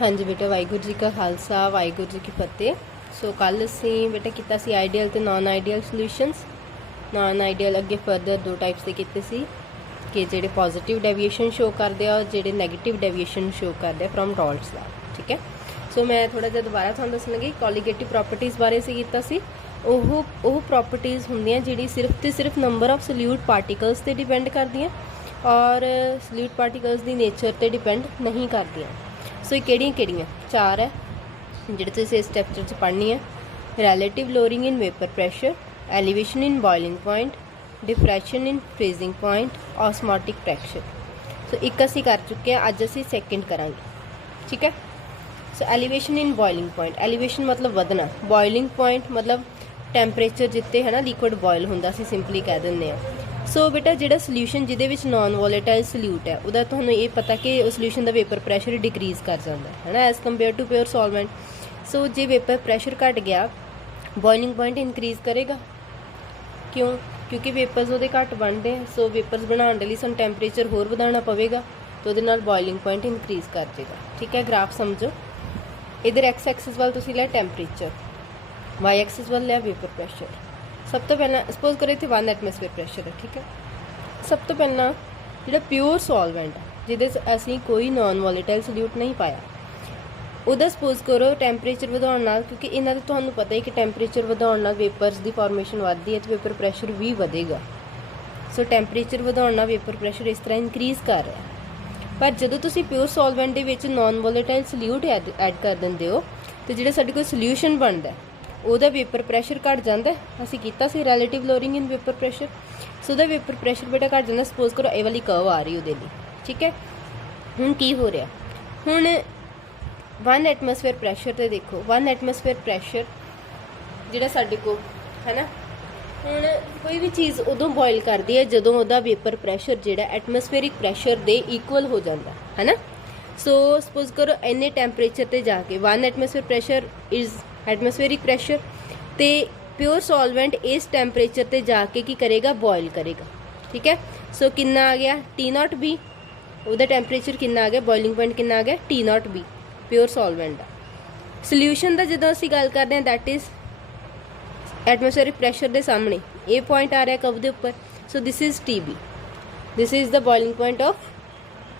हाँ जी बेटा, वाहिगुरू जी का खालसा वाहिगुरू जी की फतेह। सो कल असी बेटा किया सी आइडियल तो non ideal solutions. Non ideal अगे फर्दर दो टाइप्स के किए सी कि जेडे पॉजिटिव डेविएशन शो करते हैं और जेडे नैगेटिव डेविएशन शो करते हैं फ्रॉम रॉल्स का। ठीक है, सो मैं थोड़ा जिहा दोबारा तुहानूं दस्सण लगी कॉलीगेटिव प्रॉपर्टीज़ बारे से कीता सी। ਉਹ प्रॉपर्टीज़ ਹੁੰਦੀਆਂ ਜਿਹੜੀ सिर्फ तो सिर्फ नंबर ऑफ सल्यूट पार्टिकल्स ते डिपेंड करदियां और सल्यूट पार्टिकल्स दी नेचर ते डिपेंड नहीं करदियां। सो ये किहड़ियां चार है जिहड़े तुसीं इस चैप्टर च पढ़नी है। Relative lowering in vapour pressure, elevation in boiling point, diffraction in freezing point, osmotic pressure. So एक असीं कर चुके हैं, अज असीं सैकेंड करांगे। ठीक है, so elevation in boiling point, elevation मतलब वधना, बॉइलिंग पॉइंट मतलब टैंपरेचर जिते है ना लिक्विड बॉयल होंदा सी सिंपली कह दिंदे आ। सो बेटा जिहड़ा सोल्यूशन जिहदे विच नॉन वोलेटाइल सल्यूट है उहदा तुहानूं ये पता कि उस सोल्यूशन का वेपर प्रैशर डिक्रीज़ कर जाता है ना as compare to pure solvent. So जे वेपर प्रैशर घट गया बॉइलिंग पॉइंट इनक्रीज़ करेगा। क्यों? क्योंकि वेपर्स उहदे घट बनते हैं। सो वेपर्स बनाने लई सानूं टैंपरेचर होर वधाउणा पवेगा तो उहदे नाल बॉइलिंग पॉइंट इनक्रीज़ कर देगा। ठीक है, ग्राफ समझो। इधर एक्स एक्सिस वाल तुसीं लिया टैंपरेचर, वाई एक्सिस वाल लिया वेपर प्रैशर। सब तो पहला सपोज करो इतने 1 एटमोसफेयर प्रैशर है। ठीक है, सब तो पहला जो प्योर सॉल्वेंट है जिदे असी कोई नॉन वोलेटाइल सल्यूट नहीं पाया उदा सपोज करो टैंपरेचर वधाउण नाल, क्योंकि इन्हां दा तुहानूं पता है कि टैंपरेचर वधाउण नाल वेपर्स की फॉर्मेशन वधदी है तो वेपर प्रैशर भी वधेगा। सो टैंपरेचर वधाउण नाल वेपर प्रैशर इस तरह इनक्रीज़ कर रहा है। पर जदों तुसीं प्योर सॉल्वेंट दे विच नॉन वोलेटाइल सल्यूट ऐड कर दिंदे हो तो जिहड़ा साडे कोल सल्यूशन बनदा है ਉਹਦਾ वेपर प्रैशर घट जाता है। असीं कीता सी relative lowering in vapour pressure. So ਉਹਦਾ वेपर प्रैशर बेटा घट जाता। सपोज करो ये वाली कर्व आ रही ਉਹਦੇ ਲਈ। ठीक है, हुण की हो रहा हुण 1 एटमोसफेयर प्रैशर ते देखो 1 एटमोसफेयर प्रैशर जिहड़ा साडे कोल है ना हुण कोई भी चीज़ उदों बॉयल करदी है जदों ਉਹਦਾ वेपर प्रैशर जिहड़ा एटमोसफेयरिक प्रैशर दे इक्वल हो जाता है ना। सो सपोज करो इन्ने टैंपरेचर ते जाके 1 atmosphere pressure is atmospheric pressure तो प्योर सॉल्वेंट इस टैंपरेचर ते जाके की करेगा बॉयल करेगा। ठीक है, सो कितना आ गया T0 B, उहदा टैंपरेचर कितना आ गया, बॉइलिंग पॉइंट कितना आ गया T0 B प्योर सॉल्वेंट का। सोल्यूशन का जदों असीं गल करते हैं दैट इज़ एटमोसफेरिक प्रैशर के सामने ये पॉइंट आ रहा है कब के उपर। So this is TB, this is the boiling point of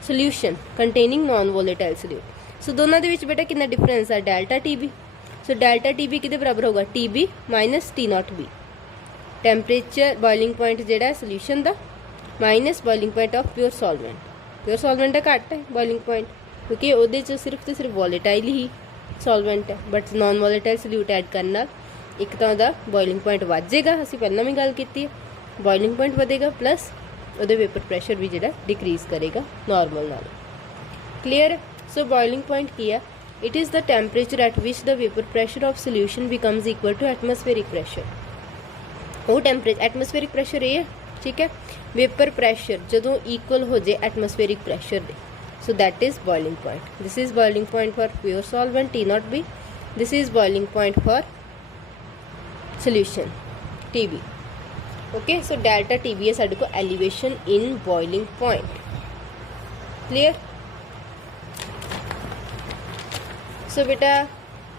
solution containing non volatile solute. So दोनों के बेटा कितना डिफरेंस है, delta TB। So delta TB किहदे बराबर होगा TB minus T0 B। Temperature boiling point जिहड़ा सोल्यूशन का minus boiling point of pure solvent. Pure solvent का घट है बॉइलिंग पॉइंट क्योंकि उहदे च सिर्फ तो सिर्फ वॉलेटाइल ही सॉल्वेंट है। But non volatile solute add करने नाल एक तो उहदा बॉइलिंग पॉइंट वध जाएगा, असीं पहलां भी गल कीती है, बॉइलिंग पॉइंट वधेगा प्लस उहदे वेपर प्रैशर भी जिहड़ा डिक्रीज़ करेगा नॉर्मल नाल। क्लीयर? सो बॉइलिंग पॉइंट की है, it is the temperature at which the vapor pressure of solution becomes equal to atmospheric pressure। वो टेम्परेचर एटमोसफेरिक प्रैशर ये है। ठीक है, वेपर प्रैशर जदों इक्वल हो जाए एटमोसफेरिक प्रैशर दे। So that is boiling point. This is boiling point for pure solvent T0 B, this is boiling point for solution TB। Okay, so delta TB है साडे को elevation in boiling point. Clear? So बेटा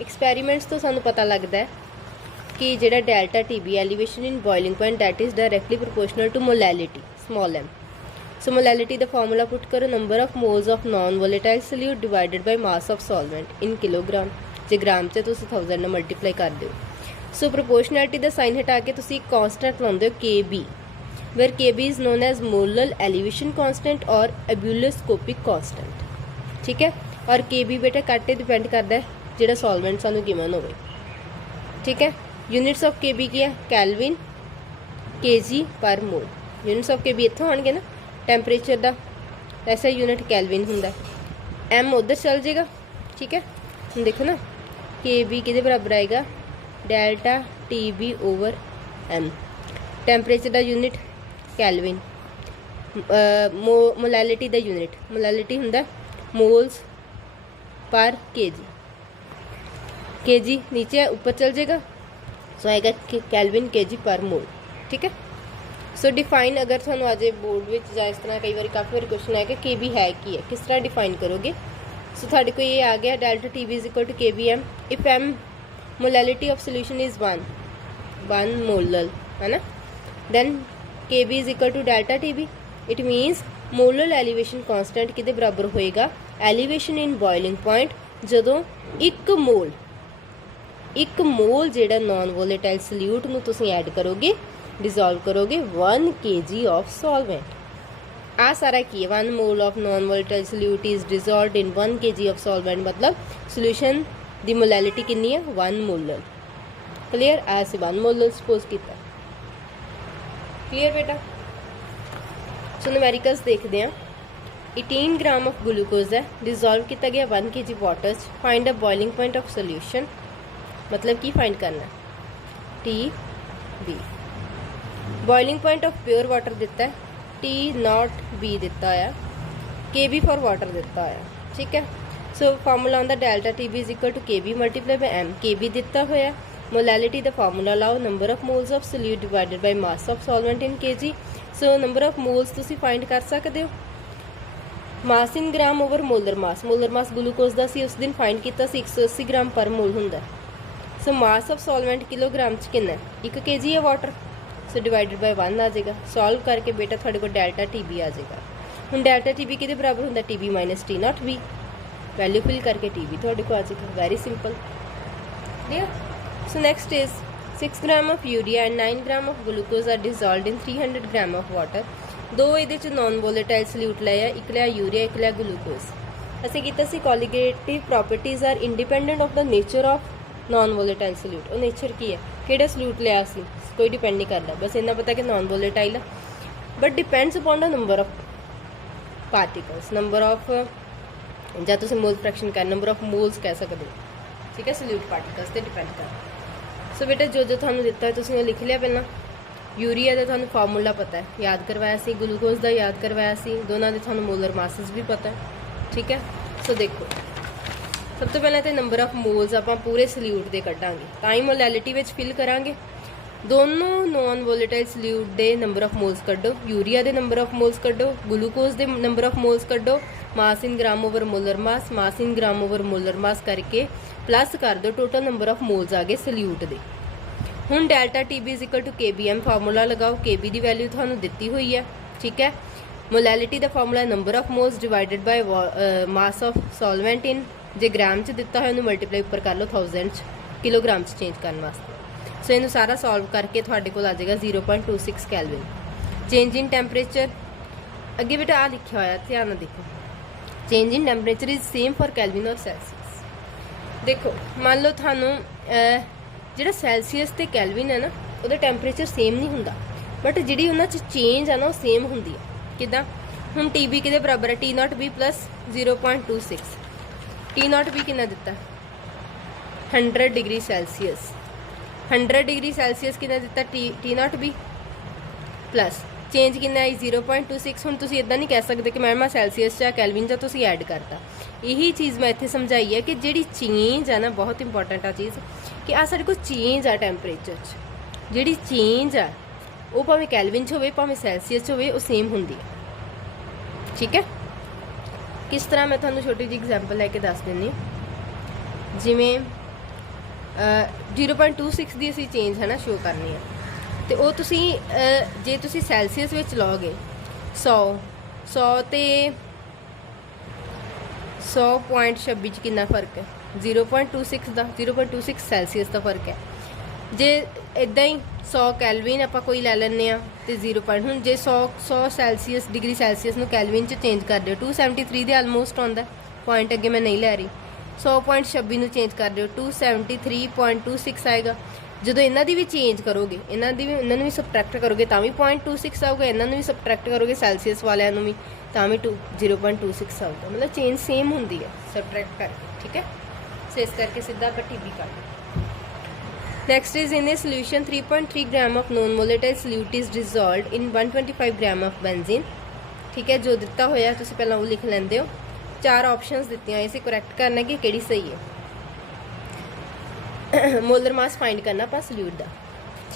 experiments तो सानू पता लगता है कि जिहड़ा delta TB elevation in boiling point that is directly proportional to molality small m। So molality का फॉर्मूला पुट करो, number of moles of non volatile solute divided by mass of solvent in kilogram. जे gram च तुसीं 1000 नाल multiply कर दो। सो proportionality का sign हटा के तुसीं कॉन्सटेंट लाउंदे हो KB, where KB is known as molar elevation constant और एब्यूलोस्कोपिक कॉन्सटेंट। ठीक है, और KB बेटा घट डिपेंड करता है जिहड़ा सॉल्वेंट सानू गिवन होवे। ठीक है, यूनिट्स ऑफ KB की है कैलविन kg पर मोल। यूनिट्स ऑफ KB इत्थों आउणगे ना टैंपरेचर का, ऐसा यूनिट कैलविन हुंदा है। M उधर चल जाएगा। ठीक है, हम देखो ना KB किहदे बराबर आएगा delta TB over M। Temperature का यूनिट कैलविन, मोलैलिटी का यूनिट मोलैलिटी हुंदा मोल्स पर kg नीचे ऊपर चल जाएगा। सो आएगा कैलविन kg पर मोल। ठीक है, सो डिफाइन अगर थानू आज बोर्ड में या इस तरह कई बार काफ़ी बार क्वेश्चन है कि KB है की है, किस तरह डिफाइन करोगे। सो थोड़े को ये आ गया delta T B is equal to K B M if M molality of solution is 1 molal है ना, then K B is equal to delta T B. It means molal elevation constant किहदे बराबर होएगा, एलिवेशन इन बॉइलिंग पॉइंट जदों एक मोल जिहड़ा non volatile salute नूं तुसीं ऐड करोगे, डिजोल्व करोगे 1 kg ऑफ सॉल्वेंट। आ सारा की है 1 mole of non volatile solute is dissolved in 1 kg of solvent, मतलब सोल्यूशन दी मोलैलिटी कितनी है 1 मोलर। क्लियर, ऐसे 1 मोलर सपोज किया। क्लियर बेटा। सो न्यूमेरिकल्स देखते हैं। 18 ग्राम ऑफ ग्लूकोज है, डिजोल्व किया गया 1 kg water. Find a boiling point of solution, मतलब की फाइंड करना T B. Boiling point of pure water दिता है टी नॉट बी दिता है, के बी फॉर वाटर दिता है। ठीक है, सो फार्मूला आंदा delta T B is equal to K B multiply by M. K B दिता होया, मोलैलिटी दा फार्मूला लाओ, number of moles of solute divided by mass of solvent in K G. So number of moles तुसी find कर सकते हो, mass in gram over molar mass. Molar mass glucose का उस दिन फाइंड किया 180 ग्राम पर मोल होंगे। सो मास ऑफ सॉल्वेंट किलोग्राम च कितना है, 1 kg है वाटर, सो डिवाइडेड बाय 1 आ जाएगा। सॉल्व करके बेटा थोड़े को डेल्टा टी बी आ जाएगा। हम डेल्टा टी बी कि बराबर होंगे, T B minus T naught B. Value fill करके टी बी थोड़े को आ जाएगा, very simple. Clear. So next is 6 gram of urea and 9 gram of glucose are dissolved in 300 gram of water. दो ये नॉन वोलेटाइल सल्यूट लिया, एक लिया यूरिया, एक लिया ग्लूकोज। असें कीता सी colligative properties are independent of the nature of non volatile solute. और नेचर की है, किहड़ा सल्यूट लिया सी कोई डिपेंड नहीं करता, बस इन्ना पता कि नॉन वोलेटाइल है, but depends upon the number of particles, number of ਜਾਂ ਤੁਸੀਂ मोल फ्रैक्शन कर नंबर ऑफ मोल्स कह सकते हो। ठीक है, सल्यूट पार्टिकल्स ਤੇ डिपेंड कर। सो बेटा जो ਤੁਹਾਨੂੰ ਦਿੱਤਾ ਹੈ ਤੁਸੀਂ ਉਹ ਲਿਖ ਲਿਆ ਪਹਿਲਾਂ। यूरिया का ਤੁਹਾਨੂੰ फार्मूला पता है, याद करवाया सी, ग्लूकोज का याद करवाया सी, दोनों के ਤੁਹਾਨੂੰ मोलर मासिस भी पता है। ठीक है, सो देखो सब तो पहले तो नंबर ऑफ मोल्स आप पूरे सल्यूट के कढ़ांगे, तो ही मोलैलिटी में फिल करांगे। दोनों नॉन वोलेटाइल सल्यूट के नंबर ऑफ मोल्स कढ़ो, यूरिया के नंबर ऑफ मोल्स कढ़ो, ग्लूकोज के नंबर ऑफ मोल्स कढ़ो, mass in gram over molar mass, mass in gram over molar mass करके प्लस कर दो, टोटल नंबर ऑफ मोल्स आ गए सल्यूट के। हुण delta T B is equal to K B M formula लगाओ, K B की वैल्यू थानू दिती हुई है। ठीक है, मोलैलिटी का formula number of moles divided by mass of solvent in, जे ग्राम च दिता है उन्होंने मल्टीप्लाई उपर कर लो 1000 किलोग्राम च चेंज करने वास्ते। सो इनू सारा सॉल्व करके थोड़े को आ जाएगा 0.26 कैलविन। चेंज इन टैंपरेचर अगे बेटा आ लिखा होया, ध्यान देखो, change in temperature is same for Kelvin और सैल्सियस। देखो मान लो थानू ਜਿਹੜਾ ਸੈਲਸੀਅਸ ਤੇ ਕੈਲਵਿਨ ਹੈ ਨਾ, ਉਹਦਾ ਟੈਂਪਰੇਚਰ ਸੇਮ ਨਹੀਂ ਹੁੰਦਾ, ਬਟ ਜਿਹੜੀ ਉਹਨਾਂ 'ਚ ਚੇਂਜ ਆ ਨਾ ਉਹ ਸੇਮ ਹੁੰਦੀ ਹੈ। ਕਿੱਦਾਂ, ਹੁਣ ਟੀ ਬੀ ਕਿਹਦੇ ਬਰਾਬਰ ਹੈ, T note B plus 0.26। T note B ਕਿੰਨਾ ਦਿੱਤਾ 100 डिग्री ਸੈਲਸੀਅਸ, 100 डिग्री ਸੈਲਸੀਅਸ ਕਿੰਨਾ ਦਿੱਤਾ T note B plus change ਕਿੰਨਾ ਹੈ 0.26। ਹੁਣ ਤੁਸੀਂ ਇਦਾਂ ਨਹੀਂ ਕਹਿ ਸਕਦੇ ਕਿ ਮੈਮ ਆ ਸੈਲਸੀਅਸ ਜਾਂ ਕੈਲਵਿਨ ਜਾਂ ਤੁਸੀਂ ਐਡ ਕਰਤਾ। ਇਹੀ ਚੀਜ਼ ਮੈਂ ਇੱਥੇ ਸਮਝਾਈ ਹੈ ਕਿ ਜਿਹੜੀ ਚੇਂਜ ਹੈ ਨਾ, ਬਹੁਤ ਇੰਪੋਰਟੈਂਟ ਆ ਚੀਜ਼, कि आ साढ़े को चेंज आ टैंपरेचर च, जिहड़ी चेंज आ वो भावें कैलविन च होवे भावें सैल्सियस च होवे, वो सेम हुंदी है। ठीक है, किस तरह मैं तुहानूं छोटी जी एग्जाम्पल लैके दस दिंदी। जिवें 0.26 की असीं चेंज है ना शो करनी है, तो वो तुसीं जे तुसीं सैल्सियस विच लओगे 100 ते 100.26 च कितना फर्क है, 0.26 का 0.26 सैल्सियस का फर्क है। जे इदा ही 100 कैलविन आप कोई लै लें तो 0. हूँ जे 100 सैल्सियस डिग्री सैल्सियस में कैलविन च चेंज कर दो 273 के आलमोस्ट आता पॉइंट, अगे मैं नहीं लै रही। 100.26 चेंज कर दो 273.26 आएगा। जो इन्हों की भी चेंज करोगे, इन्होंने भी सबट्रैक्ट करोगे तो भी 0.26 आऊगा, इन्होंने भी सबट्रैक्ट करोगे सैल्सियस वालों भी तो भी 0.26 आऊगा, मतलब चेंज सेम होंगी है सबट्रैक्ट करके। ठीक है, सो इस करके सीधा आप टी बी कर। Next is in a solution 3.3 gram of non volatile solute is dissolved in 125 gram of benzene. ठीक है, जो दिता होया तुसीं पहलां वो लिख लैंदे हो। 4 ऑप्शनस दित्तियां, इसे करैक्ट करना कि किहड़ी सही है। मोलर मास फाइंड करना आप सल्यूट का।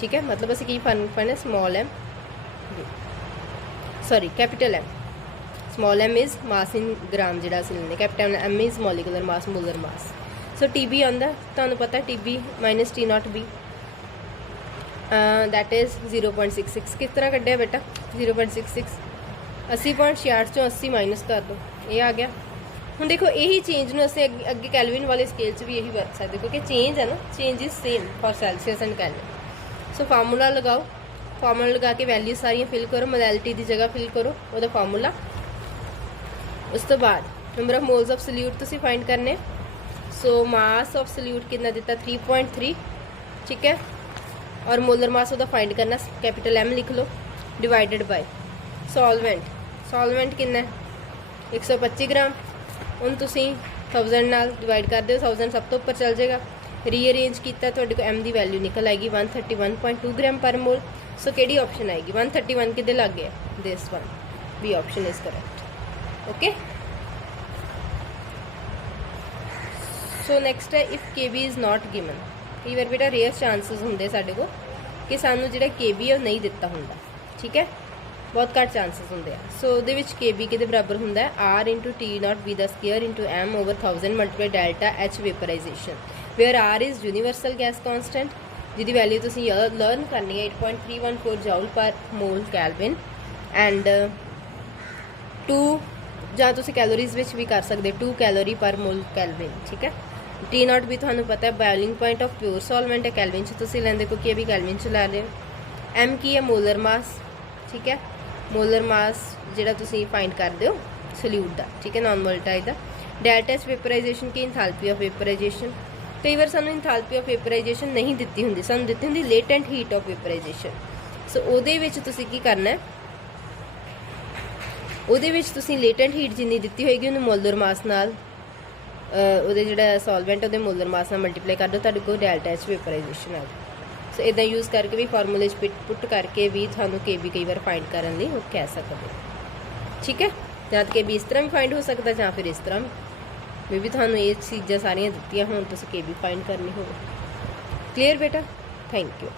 ठीक है, मतलब असीं की फाइंड करना small M, sorry capital M, small m is mass in gram जिहड़ा असीं लैंदे, capital m is molecular mass molar mass. So TB आंदा तुहानूं पता TB minus T0B that is 0.66। किस तरह कड्ढिया बेटा 0.66 80.66 चों 80 माइनस कर दो, ये आ गया। ਹੁਣ देखो यही चेंज ਨੂੰ ਅਸੀਂ ਅੱਗੇ ਕੈਲਵਿਨ ਵਾਲੇ ਸਕੇਲ 'ਚ ਵੀ ਇਹੀ ਵਰਤ ਸਕਦੇ ਕਿਉਂਕਿ ਚੇਂਜ ਹੈ ਨਾ, change is same for Celsius and Kelvin. So formula ਲਗਾਓ, ਫਾਰਮੂਲਾ ਲਗਾ ਕੇ ਵੈਲਿਊ ਸਾਰੀਆਂ ਫਿਲ ਕਰੋ, ਮੋਡੈਲਿਟੀ ਦੀ ਜਗ੍ਹਾ ਫਿਲ ਕਰੋ ਉਹਦਾ ਫਾਰਮੂਲਾ। ਉਸ ਤੋਂ ਬਾਅਦ number of moles of solute ਤੁਸੀਂ ਫਾਈਂਡ ਕਰਨੇ। ਸੋ ਮਾਸ ਆਫ ਸੋਲਿਊਟ ਕਿੰਨਾ ਦਿੱਤਾ 3.3, ਠੀਕ ਹੈ। और मोलर मास ਉਹਦਾ फाइंड करना, कैपिटल M लिख लो डिवाइडेड बाय सॉल्वेंट। सॉल्वेंट कितना है 125 ग्राम, ਹੁਣ ਤੁਸੀਂ 1000 ਨਾਲ डिवाइड कर ਦਿਓ, 1000 सब तो ऊपर चल जाएगा। रीअरेंज किया ਤੁਹਾਡੇ को M की वैल्यू निकल आएगी 131.2 ग्राम पर मोल। सो ਕਿਹੜੀ ऑप्शन आएगी 131 किदे लग गया, this one, B option is correct. Okay so next है if KB is not given. कई बार बेटा रेयर चांसिस होंगे साढ़े को कि सानू जो KB है नहीं दिता होंगे, ठीक है, बहुत घट चांसिस होंगे। सो वो KB के बराबर होंगे R into T0B the square into M over 1000 multiply delta H vaporisation, where R is universal gas constant जिहदी वैल्यू तुसीं लर्न करनी है 8.314 जूल पर मोल कैलविन एंड 2 ਜਾਂ ਤੁਸੀਂ कैलोरीज विच भी कर सकते 2 कैलोरी पर मोल कैलविन, ठीक है। T0 भी ਤੁਹਾਨੂੰ पता है boiling point of pure solvent है, कैलविन 'ਚ ਤੁਸੀਂ ਲੈਂਦੇ क्योंकि अभी कैलविन 'ਚ ਲੈ ਰਹੇ हो। M की है मोलर मास, ठीक है, मोलर मास ਜਿਹੜਾ ਤੁਸੀਂ फाइंड ਕਰਦੇ ਹੋ सल्यूट ਦਾ, ठीक है, नॉन वोलेटाइल ਦਾ। डेल्टा H वेपराइजेशन की इंथैल्पी ऑफ वेपराइजेशन। कई बार ਸਾਨੂੰ इंथैल्पी ऑफ वेपराइजेशन नहीं ਦਿੱਤੀ ਹੁੰਦੀ, ਸਾਨੂੰ ਦਿੱਤੀ ਹੁੰਦੀ लेटेंट हीट ऑफ वेपराइजेशन। सो ਉਹਦੇ ਵਿੱਚ ਤੁਸੀਂ ਕੀ ਕਰਨਾ ਹੈ, ਉਹਦੇ ਵਿੱਚ ਤੁਸੀਂ लेटेंट हीट जिन्नी ਦਿੱਤੀ ਹੋਏਗੀ ਉਹਨੂੰ मोलर मास ਨਾਲ ਉਹਦੇ ਜਿਹੜਾ ਸੋਲਵੈਂਟ ਉਹਦੇ ਮੋਲਰ ਮਾਸ ਨਾਲ ਮਲਟੀਪਲਾਈ ਕਰ ਦਿਓ, ਤੁਹਾਡੇ ਕੋਲ ਡੈਲਟਾ H वेपराइजेशन ਆ ਜਾਊ। ਸੋ ਇਦਾਂ ਯੂਜ਼ ਕਰਕੇ ਵੀ ਫਾਰਮੂਲੇ 'ਚ ਪੁੱਟ ਕਰਕੇ ਵੀ ਤੁਹਾਨੂੰ KB ਕਈ ਵਾਰ ਫਾਈਂਡ ਕਰਨ ਲਈ ਉਹ ਕਹਿ ਸਕਦੇ ਹੋ, ਠੀਕ ਹੈ। ਜਾਂ ਤਾਂ KB ਇਸ ਤਰ੍ਹਾਂ ਵੀ ਫਾਈਂਡ ਹੋ ਸਕਦਾ ਜਾਂ ਫਿਰ ਇਸ ਤਰ੍ਹਾਂ ਵੀ ਤੁਹਾਨੂੰ ਇਹ ਚੀਜ਼ਾਂ ਸਾਰੀਆਂ ਦਿੱਤੀਆਂ ਹੁਣ ਤੁਸੀਂ KB ਫਾਈਂਡ ਕਰਨੀ ਹੋਵੇ। ਕਲੀਅਰ ਬੇਟਾ, ਥੈਂਕ ਯੂ।